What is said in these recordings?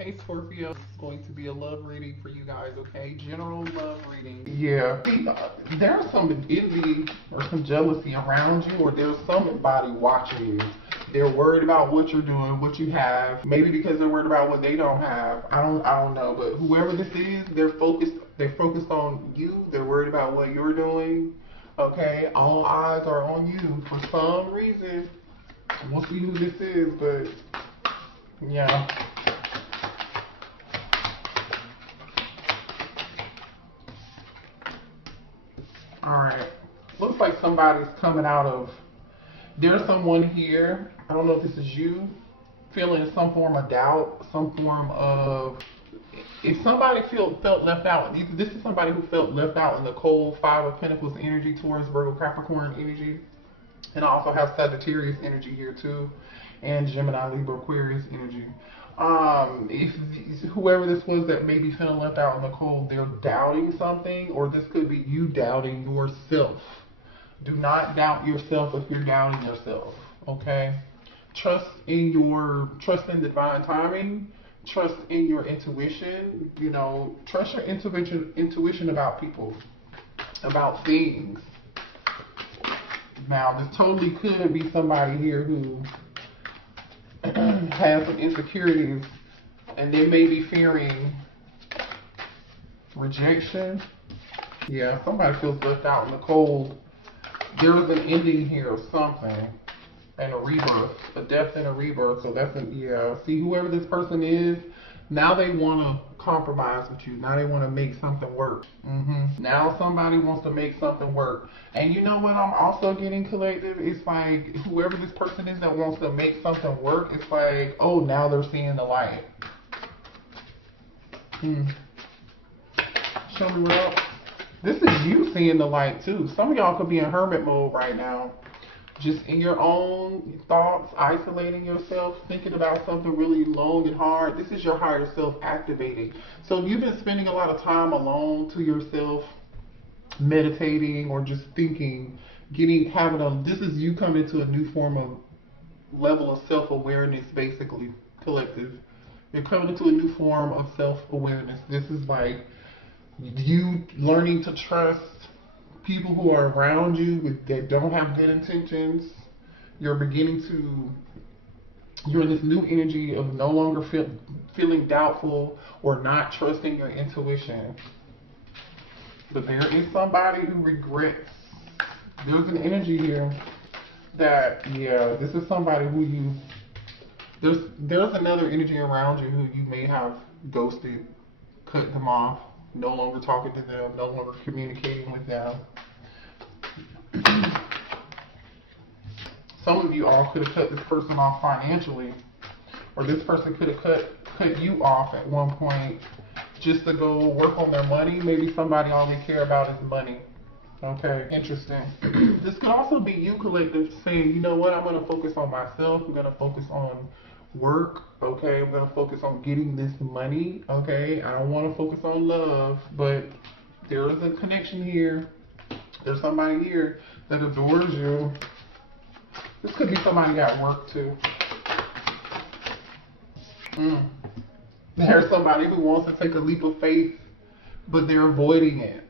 Hey Scorpio, it's going to be a love reading for you guys, okay? General love reading. Yeah, there's some envy or some jealousy around you, or there's somebody watching you. They're worried about what you're doing, what you have. Maybe because they're worried about what they don't have. I don't know. But whoever this is, they're focused on you. They're worried about what you're doing. Okay? All eyes are on you for some reason. We'll see who this is, but yeah. Alright. Looks like somebody's coming out of. There's someone here. I don't know if this is you. Feeling some form of doubt, some form of. If somebody felt left out, this is somebody who felt left out in the cold Five of Pentacles energy, Taurus, Virgo, Capricorn energy. And I also have Sagittarius energy here too. And Gemini, Libra, Aquarius energy. If whoever this was that may be feeling left out in the cold, they're doubting something, or this could be you doubting yourself. Do not doubt yourself if you're doubting yourself, okay? Trust in divine timing. Trust in your intuition. You know, trust your intuition about people, about things. Now, this totally could be somebody here who has some insecurities, and they may be fearing rejection. Yeah, somebody feels left out in the cold. There's an ending here of something, and a rebirth, a death and a rebirth. So that's see, whoever this person is, now they want to compromise with you. Now they want to make something work. Now somebody wants to make something work. And you know what I'm also getting, collective? It's like whoever this person is that wants to make something work, it's like, oh, now they're seeing the light. Show me what else. This is you seeing the light too. Some of y'all could be in hermit mode right now. Just in your own thoughts, isolating yourself, thinking about something really long and hard. This is your higher self activating. So you've been spending a lot of time alone to yourself, meditating or just thinking, this is you coming to a new form of level of self-awareness, basically, collective. You're coming into a new form of self-awareness. This is like you learning to trust people who are around you that don't have good intentions. You're in this new energy of no longer feeling doubtful or not trusting your intuition. But there is somebody who regrets. There's an energy here that, this is somebody who there's another energy around you who you may have ghosted, cut them off, no longer talking to them, no longer communicating with them. Some of you all could have cut this person off financially, or this person could have cut you off at one point just to go work on their money. Maybe somebody all they care about is money. Okay, interesting. This could also be you, collective, saying, you know what, I'm going to focus on myself. I'm going to focus on work. Okay, I'm going to focus on getting this money. Okay, I don't want to focus on love, but there is a connection here. There's somebody here that adores you. This could be somebody at work too. There's somebody who wants to take a leap of faith, but they're avoiding it.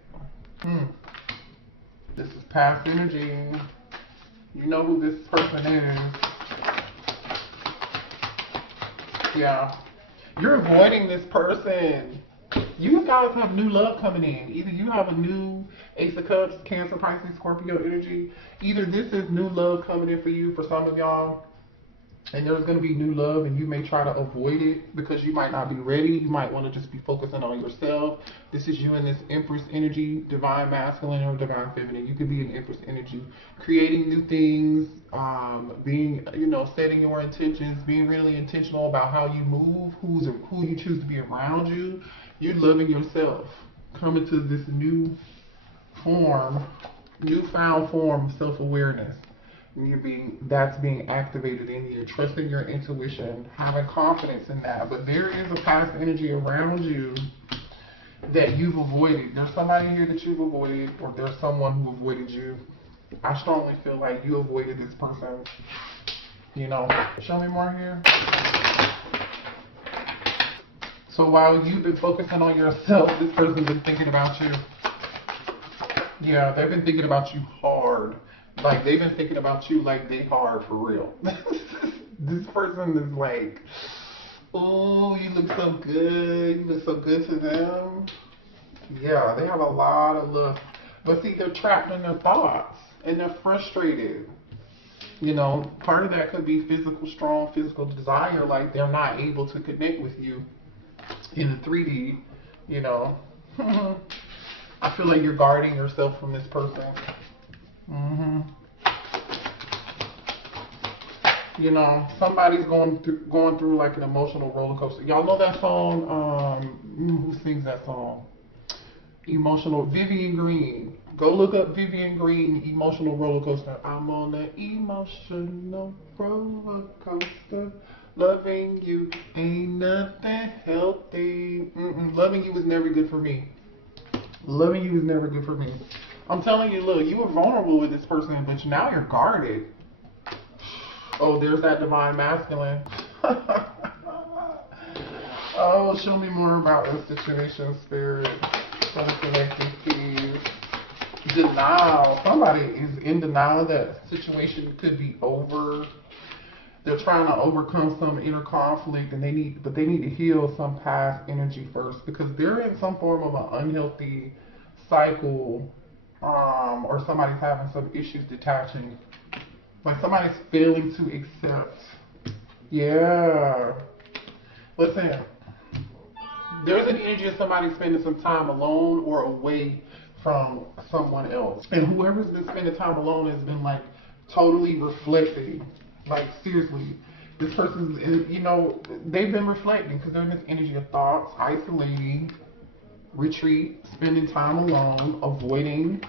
This is past energy. You know who this person is. Yeah. You're avoiding this person. You guys have new love coming in. Either you have a new Ace of Cups, Cancer, Pisces, Scorpio energy. Either this is new love coming in for you, for some of y'all, and there's going to be new love, and you may try to avoid it because you might not be ready. You might want to just be focusing on yourself. This is you in this Empress energy, divine masculine or divine feminine. You could be in Empress energy, creating new things, being, setting your intentions, being really intentional about how you move, who you choose to be around you. You're loving yourself, coming to this newfound form of self-awareness. That's being activated in you, trusting your intuition, having confidence in that. But there is a past energy around you that you've avoided. There's somebody here that you've avoided, or there's someone who avoided you. I strongly feel like you avoided this person. Show me more here. So while you've been focusing on yourself, this person's been thinking about you. Yeah, they've been thinking about you hard. Like, they've been thinking about you like they hard for real. This person is like, oh, you look so good. You look so good to them. Yeah, they have a lot of love. But see, they're trapped in their thoughts and they're frustrated. You know, part of that could be strong physical desire. Like, they're not able to connect with you in the 3D, you know. I feel like you're guarding yourself from this person. You know, somebody's going through like an emotional roller coaster. Y'all know that song? Who sings that song? Emotional, Vivian Green. Go look up Vivian Green, Emotional Roller Coaster. I'm on an emotional roller coaster. Loving you ain't nothing healthy. Loving you was never good for me. Loving you was never good for me. I'm telling you, look, you were vulnerable with this person, but now you're guarded. Oh, there's that divine masculine. Oh, show me more about this situation, spirit. Denial. Somebody is in denial that situation could be over. They're trying to overcome some inner conflict, and they need to heal some past energy first, because they're in some form of an unhealthy cycle, or somebody's having some issues detaching. Like, somebody's failing to accept. Yeah. Listen, there's an energy of somebody spending some time alone or away from someone else. And whoever's been spending time alone has been like totally reflecting. Like, seriously, this person's, you know, they've been reflecting because they're in this energy of thoughts, isolating, retreat, spending time alone, avoiding.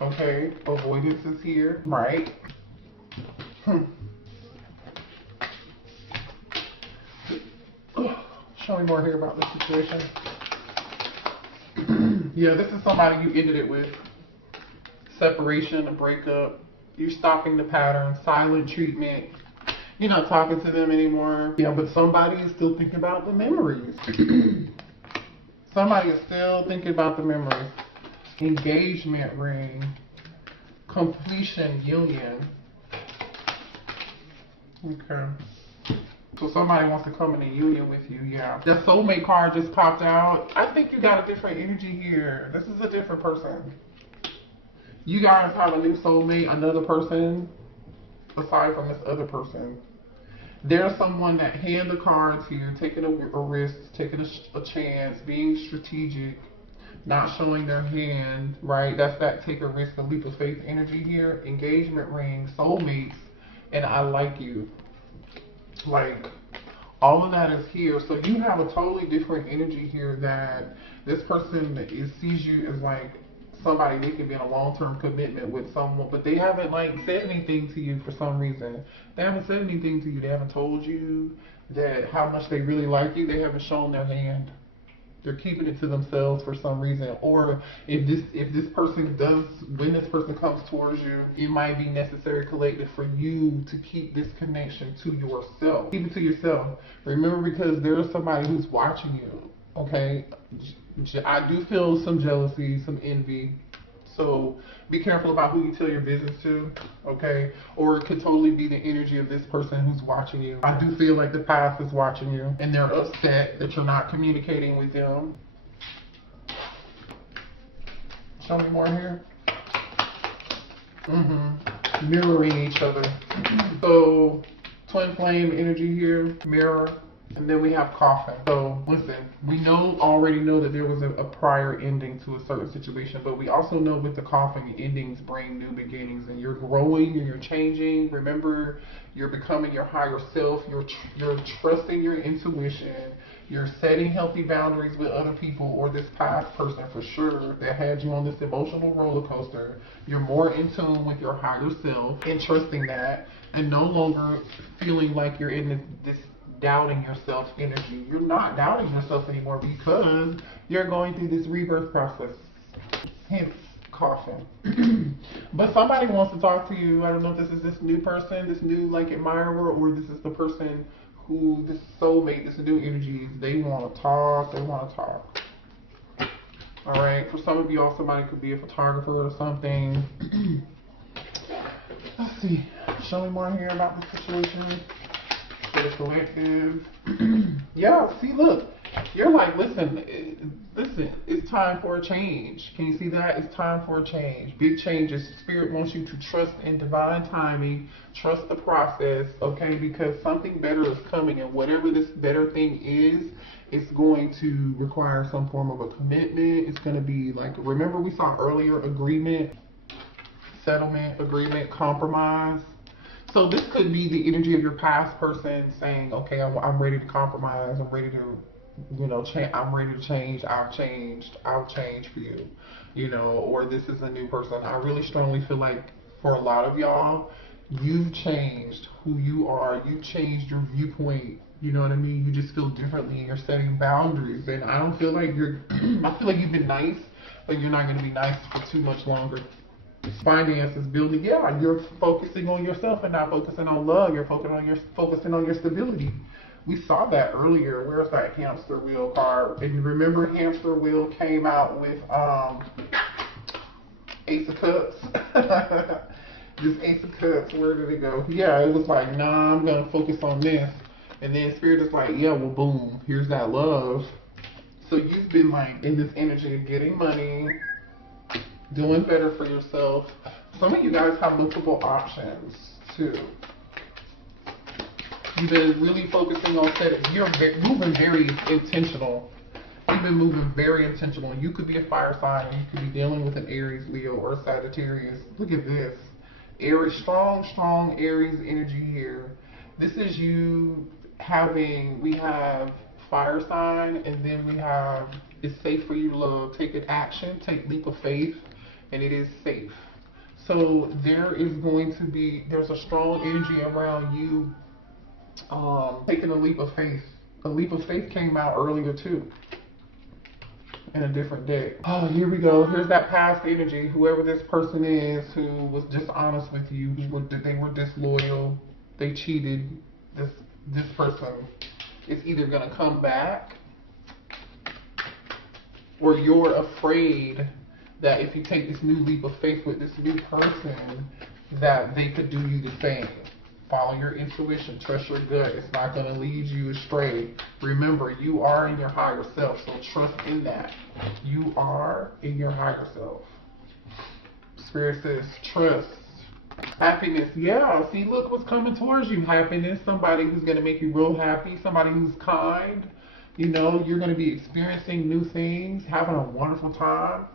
Okay, avoidance is here, right? Show me more here about this situation. Yeah, this is somebody you ended it with. Separation, a breakup. You're stopping the pattern, silent treatment. You're not talking to them anymore. Yeah, but somebody is still thinking about the memories. Somebody is still thinking about the memories. Engagement ring. Completion, union. Okay. So somebody wants to come in a union with you, yeah. The soulmate card just popped out. I think you got a different energy here. This is a different person. You guys have a new soulmate, another person, aside from this other person. There's someone that hand the cards here, taking a risk, taking a chance, being strategic, not showing their hand, right? That's that take a risk, a leap of faith energy here. Engagement ring, soulmates, and I like you. Like, all of that is here. So you have a totally different energy here, that this person sees you as like somebody they can be in a long-term commitment with someone, but they haven't like said anything to you for some reason. They haven't said anything to you. They haven't told you that how much they really like you. They haven't shown their hand. They're keeping it to themselves for some reason. Or if this person does, when this person comes towards you, it might be necessary collective for you to keep this connection to yourself. Keep it to yourself. Remember, because there's somebody who's watching you. Okay, I do feel some jealousy, some envy. So be careful about who you tell your business to, okay? Or it could totally be the energy of this person who's watching you. I do feel like the past is watching you, and they're upset that you're not communicating with them. Show me more here. Mirroring each other. So twin flame energy here, mirror. And then we have coffin. So listen, we already know that there was a prior ending to a certain situation, but we also know with the coffin, endings bring new beginnings, and you're growing and you're changing. Remember, you're becoming your higher self. You're trusting your intuition. You're setting healthy boundaries with other people or this past person for sure that had you on this emotional roller coaster. You're more in tune with your higher self and trusting that, and no longer feeling like you're in this doubting yourself energy. You're not doubting yourself anymore because you're going through this rebirth process. Hence, coffin. But somebody wants to talk to you. I don't know if this is this new person, this new like admirer, or this is the person who this soulmate, this new energy is, they want to talk. They want to talk. All right. For some of y'all, somebody could be a photographer or something. Let's see. Show me more here about the situation. For the collective. Yeah. See, look. You're like, listen, it's time for a change. Can you see that? It's time for a change. Big changes. Spirit wants you to trust in divine timing. Trust the process, okay? Because something better is coming, and whatever this better thing is, it's going to require some form of a commitment. It's going to be like, remember we saw earlier, agreement, settlement, agreement, compromise. So this could be the energy of your past person saying, okay, I'm ready to compromise. I'm ready to, I'm ready to change. I'll change for you, or this is a new person. I really strongly feel like for a lot of y'all, you've changed who you are. You've changed your viewpoint. You know what I mean? You just feel differently and you're setting boundaries. And I don't feel like I feel like you've been nice, but you're not going to be nice for too much longer. Finances, building, yeah, you're focusing on yourself and not focusing on love. You're focusing on your stability. We saw that earlier. Where's that hamster wheel card? And remember, hamster wheel came out with Ace of Cups. This Ace of Cups, where did it go? Yeah, it was like, nah, I'm gonna focus on this. And then Spirit is like, yeah, well, boom, here's that love. So you've been like in this energy of getting money, doing better for yourself. Some of you guys have multiple options too. You've been really focusing on setting. You're moving very intentional. You've been moving very intentional. You could be a fire sign. You could be dealing with an Aries, Leo, or Sagittarius. Look at this. Aries, strong Aries energy here. This is you having, we have fire sign, and then we have, it's safe for you to love. Take an action, take leap of faith, and it is safe. So there's a strong energy around you taking a leap of faith. A leap of faith came out earlier too, in a different day. Oh, here we go. Here's that past energy. Whoever this person is who was dishonest with you, they were disloyal, they cheated. This person is either gonna come back, or you're afraid that if you take this new leap of faith with this new person, that they could do you the same. Follow your intuition, trust your gut. It's not going to lead you astray. Remember, you are in your higher self, so trust in that. You are in your higher self. Spirit says, trust. Happiness, yeah. See, look what's coming towards you. Happiness, somebody who's going to make you real happy, somebody who's kind. You're going to be experiencing new things, having a wonderful time.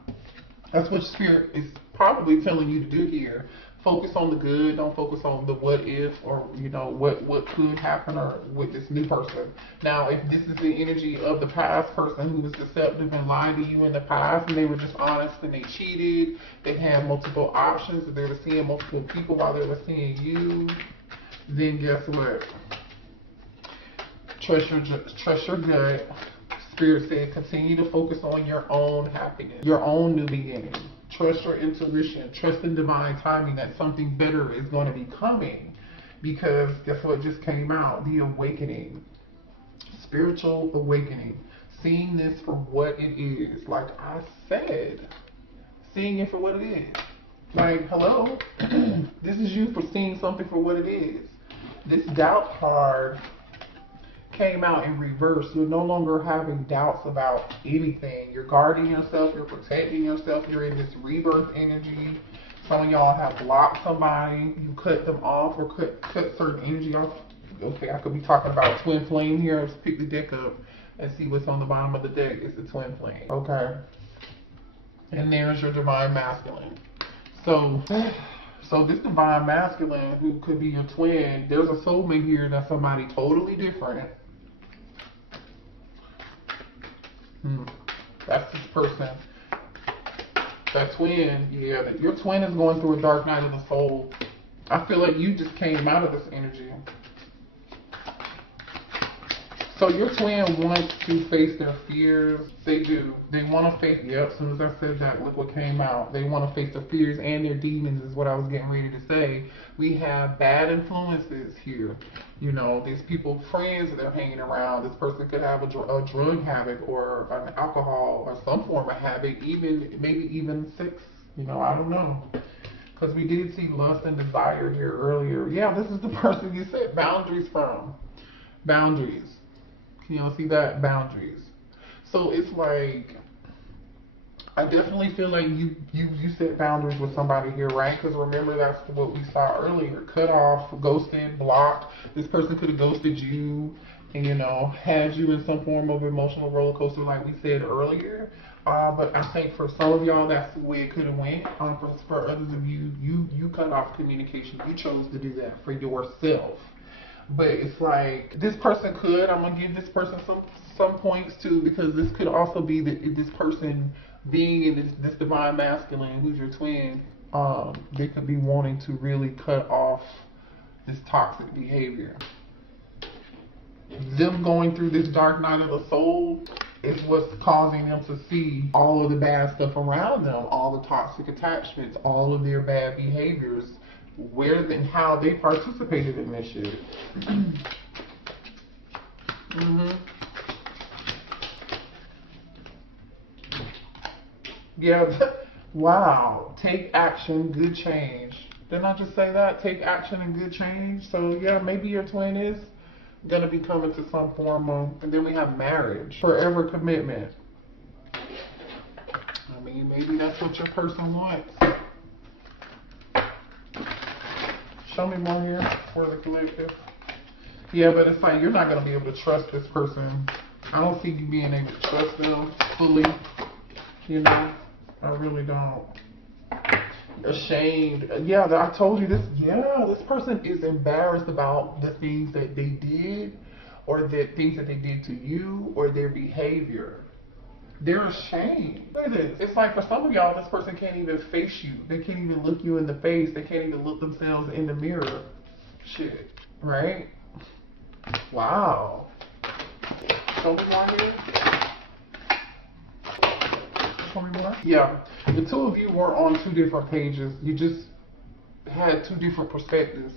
That's what Spirit is probably telling you to do here. Focus on the good. Don't focus on the what if, or what could happen, or with this new person. Now, if this is the energy of the past person who was deceptive and lied to you in the past, and they were dishonest and they cheated, they had multiple options, and they were seeing multiple people while they were seeing you, then guess what? Trust your gut. Spirit said, continue to focus on your own happiness, your own new beginning. Trust your intuition. Trust in divine timing that something better is going to be coming. Because guess what just came out? The awakening. Spiritual awakening. Seeing this for what it is. Like I said. Seeing it for what it is. Like, hello? This is you for seeing something for what it is. This doubt card came out in reverse. You're no longer having doubts about anything. You're guarding yourself. You're protecting yourself. You're in this rebirth energy. Some of y'all have blocked somebody. You cut them off, or cut certain energy off. Okay, I could be talking about twin flame here. Let's pick the deck up and see what's on the bottom of the deck. It's the twin flame. Okay. And there's your divine masculine. So this divine masculine, who could be your twin, there's a soulmate here that's somebody totally different. That's this person. That twin, yeah, your twin is going through a dark night of the soul. I feel like you just came out of this energy. So your twin wants to face their fears. They do. They want to face, yep, as soon as I said that, look what came out. They want to face their fears and their demons is what I was getting ready to say. We have bad influences here. You know, these people, friends that they're hanging around. This person could have a drug habit or an alcohol or some form of habit, even maybe even sex. You know, I don't know. Because we did see lust and desire here earlier. Yeah, this is the person you set boundaries from. Boundaries. Can y'all see that? Boundaries. So it's like, I definitely feel like you set boundaries with somebody here, right? Because remember, that's what we saw earlier. Cut off, ghosted, blocked. This person could have ghosted you and, you know, had you in some form of emotional roller coaster like we said earlier. But I think for some of y'all, that's the way it could have went. For others of you, you cut off communication. You chose to do that for yourself. But it's like, this person could, I'm going to give this person some points too, because this could also be this person being in this divine masculine, who's your twin, they could be wanting to really cut off this toxic behavior. Them going through this dark night of the soul is what's causing them to see all of the bad stuff around them, all the toxic attachments, all of their bad behaviors, where and how they participated in this shit. Yeah, wow. Take action, good change. Didn't I just say that? Take action and good change. So yeah, maybe your twin is gonna be coming to some form of, and then we have marriage, forever commitment. I mean, maybe that's what your person wants. Show me more here for the collective. Yeah, but it's like you're not gonna be able to trust this person. I don't see you being able to trust them fully. You know, I really don't. Ashamed. Yeah, I told you this. Yeah, this person is embarrassed about the things that they did, or the things that they did to you, or their behavior. They're ashamed. Look at this. It's like for some of y'all, this person can't even face you. They can't even look you in the face. They can't even look themselves in the mirror. Shit. Right? Wow. Show me more here. Show me more. Yeah. The two of you were on two different pages. You just had two different perspectives.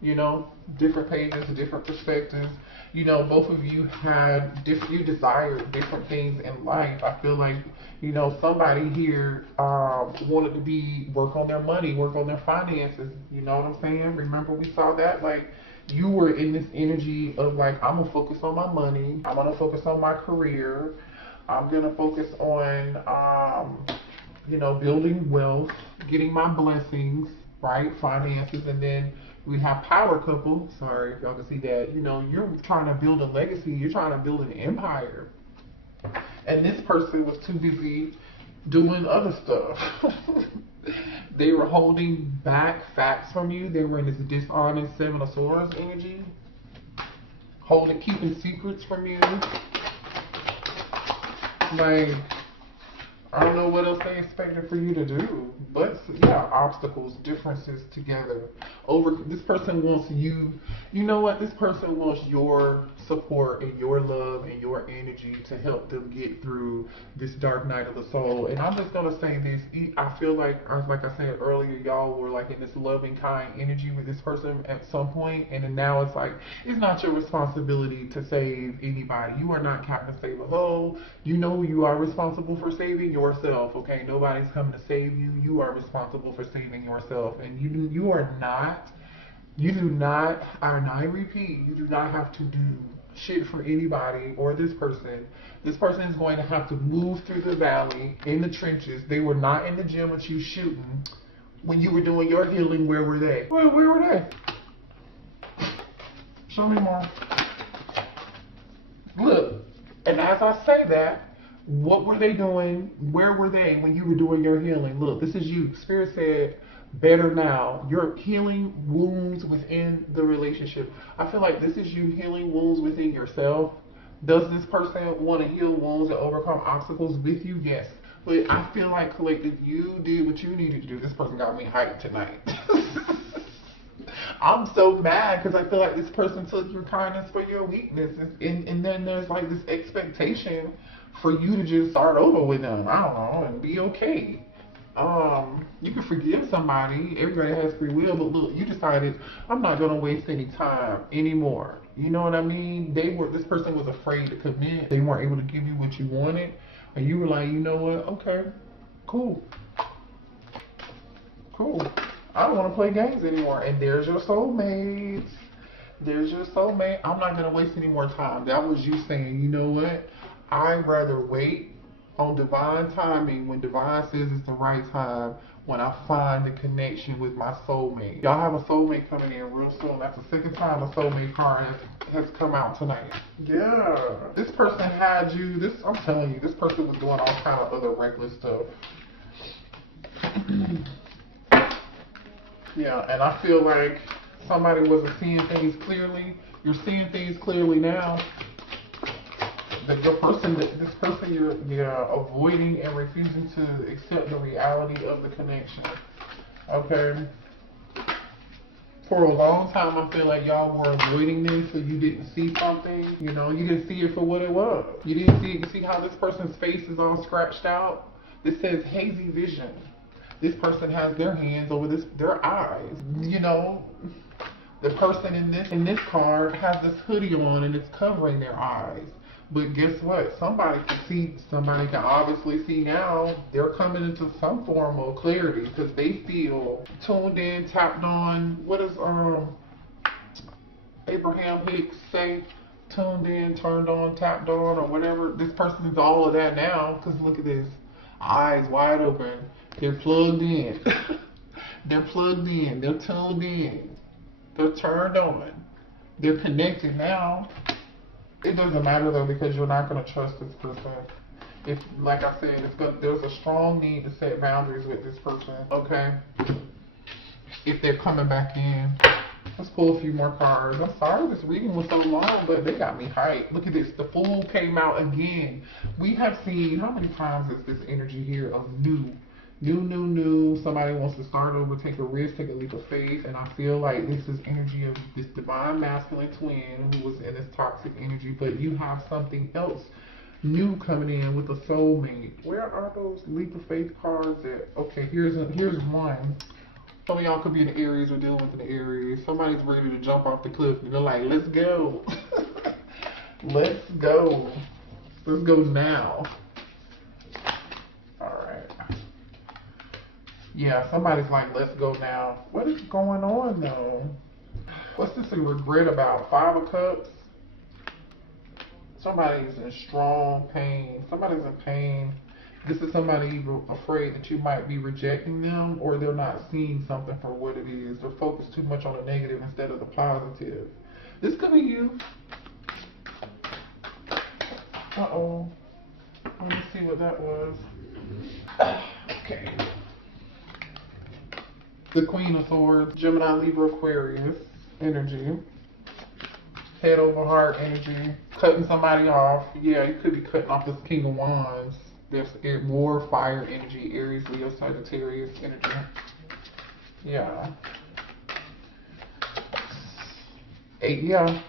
You know, different pages, different perspectives. You know, both of you had you desired different things in life. I feel like, you know, somebody here wanted to work on their money, work on their finances. You know what I'm saying? Remember we saw that? Like, you were in this energy of like, I'm gonna focus on my money. I'm gonna focus on my career. I'm gonna focus on, you know, building wealth, getting my blessings, right? Finances, and then we have power couple. Sorry if y'all can see that. You know, you're trying to build a legacy. You're trying to build an empire. And this person was too busy doing other stuff. They were holding back facts from you. They were in this dishonest Seven of Swords energy. Keeping secrets from you. Like, I don't know what else they expected for you to do, but yeah, obstacles, differences together. This person wants you know what? This person wants your support and your love and your energy to help them get through this dark night of the soul. And I'm just gonna say this, I feel like I said earlier, y'all were like in this loving, kind energy with this person at some point, and then now it's like, it's not your responsibility to save anybody. You are not Captain Save a Ho. You know who you are responsible for saving? Yourself, okay? Nobody's coming to save you. You are responsible for saving yourself. And I repeat, you do not have to do shit for anybody or this person. This person is going to have to move through the valley, in the trenches. They were not in the gym with you shooting. When you were doing your healing, where were they? Well, where were they? Show me more. Look, and as I say that, what were they doing? Where were they when you were doing your healing? Look, this is you. Spirit said, better now. You're healing wounds within the relationship. I feel like this is you healing wounds within yourself. Does this person want to heal wounds and overcome obstacles with you? Yes. But I feel like, collective, you did what you needed to do. This person got me hyped tonight. I'm so mad because I feel like this person took your kindness for your weakness. And then there's like this expectation for you to just start over with them. I don't know, and be okay. You can forgive somebody. Everybody has free will, but look, you decided I'm not gonna waste any time anymore. You know what I mean? This person was afraid to commit. They weren't able to give you what you wanted, and you were like, you know what? Okay, cool. I don't want to play games anymore. And there's your soulmates. There's your soulmate. I'm not gonna waste any more time. That was you saying, you know what? I'd rather wait on divine timing when divine says it's the right time, when I find the connection with my soulmate. Y'all have a soulmate coming in real soon. That's the second time a soulmate card has come out tonight. Yeah. This person had you, I'm telling you, this person was doing all kind of other reckless stuff. Yeah, and I feel like somebody wasn't seeing things clearly. You're seeing things clearly now. This person you're avoiding and refusing to accept the reality of the connection. Okay. For a long time, I feel like y'all were avoiding this, so you didn't see something. You know, you didn't see it for what it was. You didn't see it. You see how this person's face is all scratched out? This says hazy vision. This person has their hands over their eyes. You know, the person in this card has this hoodie on and it's covering their eyes. But guess what? Somebody can obviously see now. They're coming into some form of clarity because they feel tuned in, tapped on. What does Abraham Hicks say? Tuned in, turned on, tapped on, or whatever. This person is all of that now because look at this. Eyes wide open. They're plugged in. They're plugged in. They're tuned in. They're turned on. They're connected now. It doesn't matter though because you're not going to trust this person. If, like I said, there's a strong need to set boundaries with this person. Okay. If they're coming back in. Let's pull a few more cards. I'm sorry this reading was so long, but they got me hyped. Look at this. The Fool came out again. We have seen, how many times is this energy here of new? Somebody wants to start over, take a risk, take a leap of faith. And I feel like this is energy of this divine masculine twin who was in this toxic energy. But you have something else new coming in with a soulmate. Where are those leap of faith cards at? Okay, here's one. Some of y'all could be in the Aries or dealing with the Aries. Somebody's ready to jump off the cliff and they're like, let's go. Let's go. Let's go now. Alright. Yeah, somebody's like, let's go now. What is going on though? What's this a regret about? 5 of Cups? Somebody's in strong pain. Somebody's in pain. This is somebody afraid that you might be rejecting them, or they're not seeing something for what it is. They're focused too much on the negative instead of the positive. This could be you. Uh-oh. Let me see what that was. Okay. The Queen of Swords, Gemini, Libra, Aquarius energy. Head over heart energy. Cutting somebody off. Yeah, you could be cutting off this King of Wands. There's more fire energy, Aries, Leo, Sagittarius energy. Yeah. Yeah.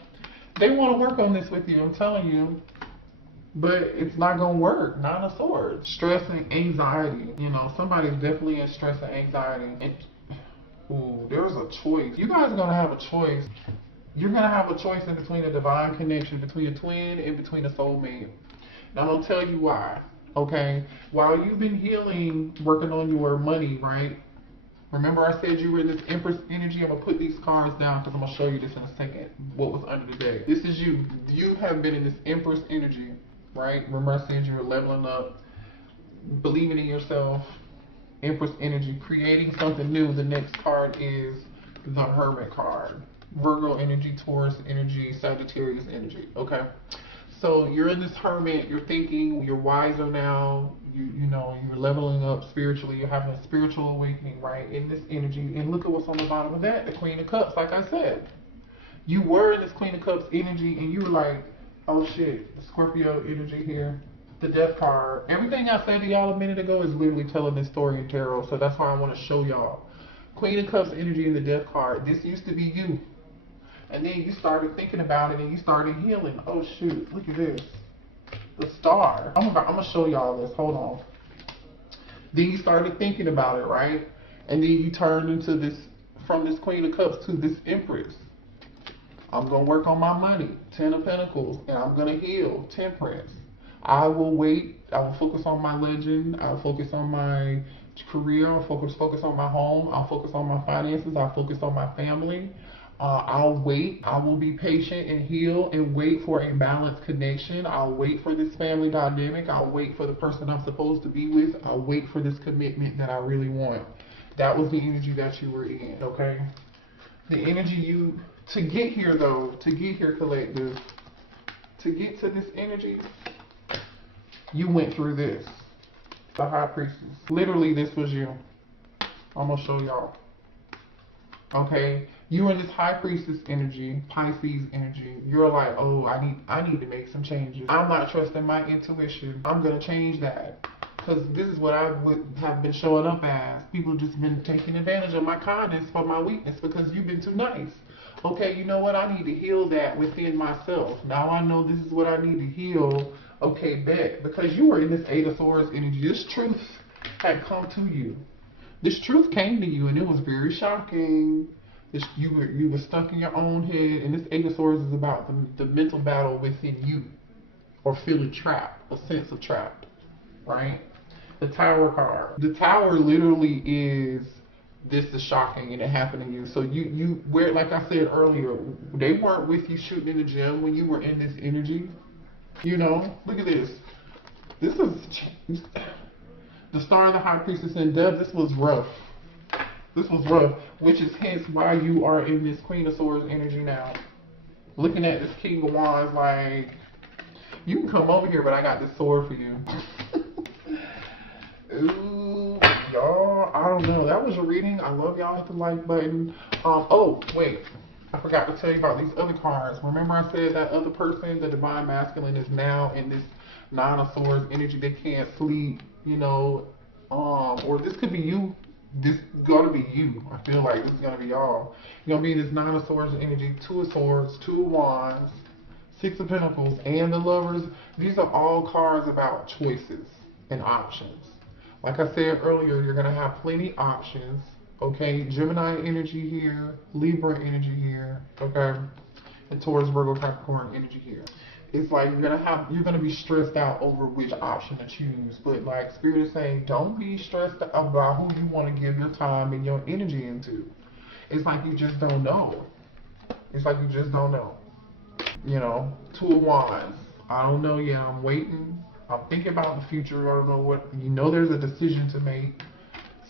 They want to work on this with you, I'm telling you. But it's not going to work. 9 of Swords. Stress and anxiety. You know, somebody's definitely in stress and anxiety. And, ooh, there's a choice. You guys are going to have a choice. You're going to have a choice in between a divine connection, between a twin and between a soulmate. Now, I'm going to tell you why. Okay, while you've been healing, working on your money, right? Remember I said you were in this Empress energy? I'm going to put these cards down because I'm going to show you this in a second, what was under the deck. This is you. You have been in this Empress energy, right? Remember I said you were leveling up, believing in yourself, Empress energy, creating something new. The next card is the Hermit card. Virgo energy, Taurus energy, Sagittarius energy, okay? So you're in this hermit, you're thinking, you're wiser now, you know, you're leveling up spiritually, you're having a spiritual awakening, right, in this energy. And look at what's on the bottom of that, the Queen of Cups, like I said. You were in this Queen of Cups energy and you were like, oh shit, the Scorpio energy here, the Death card. Everything I said to y'all a minute ago is literally telling this story in tarot, so that's why I want to show y'all. Queen of Cups energy in the Death card. This used to be you. And then you started thinking about it and you started healing. Oh shoot, look at this. The Star. I'm gonna show y'all this. Hold on. Then you started thinking about it, right? And then you turned into this, from this Queen of Cups to this Empress. I'm going to work on my money, 10 of Pentacles, and I'm going to heal, Temperance. I will wait. I will focus on my legend. I'll focus on my career. I'll focus on my home. I'll focus on my finances. I'll focus on my family. I'll wait. I will be patient and heal and wait for a balanced connection. I'll wait for this family dynamic. I'll wait for the person I'm supposed to be with. I'll wait for this commitment that I really want. That was the energy that you were in, okay? The energy to get here though, to get here, collective, to get to this energy, you went through this. The High Priestess. Literally, this was you. I'm going to show y'all. Okay? You in this High Priestess energy, Pisces energy. You're like, oh, I need to make some changes. I'm not trusting my intuition. I'm going to change that. Because this is what I would have been showing up as. People just been taking advantage of my kindness for my weakness because you've been too nice. Okay, you know what? I need to heal that within myself. Now I know this is what I need to heal. Okay, bet. Because you were in this Eight of Swords energy. This truth had come to you. This truth came to you and it was very shocking. You were stuck in your own head. And this Eight of Swords is about the mental battle within you. Or feeling trapped. A sense of trapped. Right? The Tower card. The Tower literally is, this is shocking and it happened to you. So you where, like I said earlier, they weren't with you shooting in the gym when you were in this energy. You know, look at this. This is the Star of the High Priestess in Death. This was rough. This was rough, which is hence why you are in this Queen of Swords energy now. Looking at this King of Wands, like, you can come over here, but I got this sword for you. Ooh, y'all, I don't know. That was your reading. I love y'all. Hit the like button. Oh, wait. I forgot to tell you about these other cards. Remember I said that other person, the Divine Masculine, is now in this Nine of Swords energy. They can't sleep, you know. Or this could be you. This is going to be you. I feel like this is going to be y'all. You're going to be in this Nine of Swords energy. Two of Swords, Two of Wands, Six of Pentacles, and the Lovers. These are all cards about choices and options. Like I said earlier, you're going to have plenty options, okay? Gemini energy here, Libra energy here, okay? And Taurus, Virgo, Capricorn energy here. It's like you're going to be stressed out over which option to choose. But like Spirit is saying, don't be stressed about who you want to give your time and your energy into. It's like you just don't know. It's like you just don't know. You know, Two of Wands. I don't know yet. I'm waiting. I'm thinking about the future. I don't know what, you know, there's a decision to make.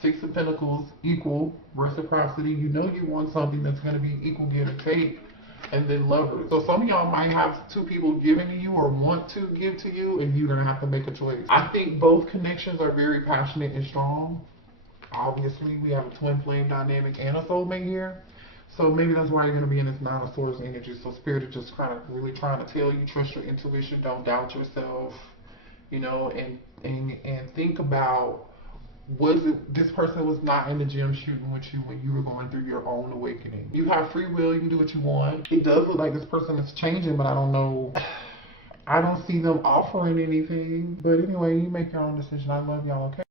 Six of Pentacles, equal, reciprocity. You know you want something that's going to be equal give and take. And then Lovers. So some of y'all might have two people giving to you or want to give to you, and you're going to have to make a choice. I think both connections are very passionate and strong. Obviously, we have a twin flame dynamic and a soulmate here. So maybe that's why you're going to be in this Nine of Swords energy. So Spirit is just kind of really trying to tell you, trust your intuition, don't doubt yourself. You know, and think about, was it this person was not in the gym shooting with you when you were going through your own awakening? You have free will, you can do what you want. It does look like this person is changing, but I don't know. I don't see them offering anything. But anyway, you make your own decision. I love y'all, okay?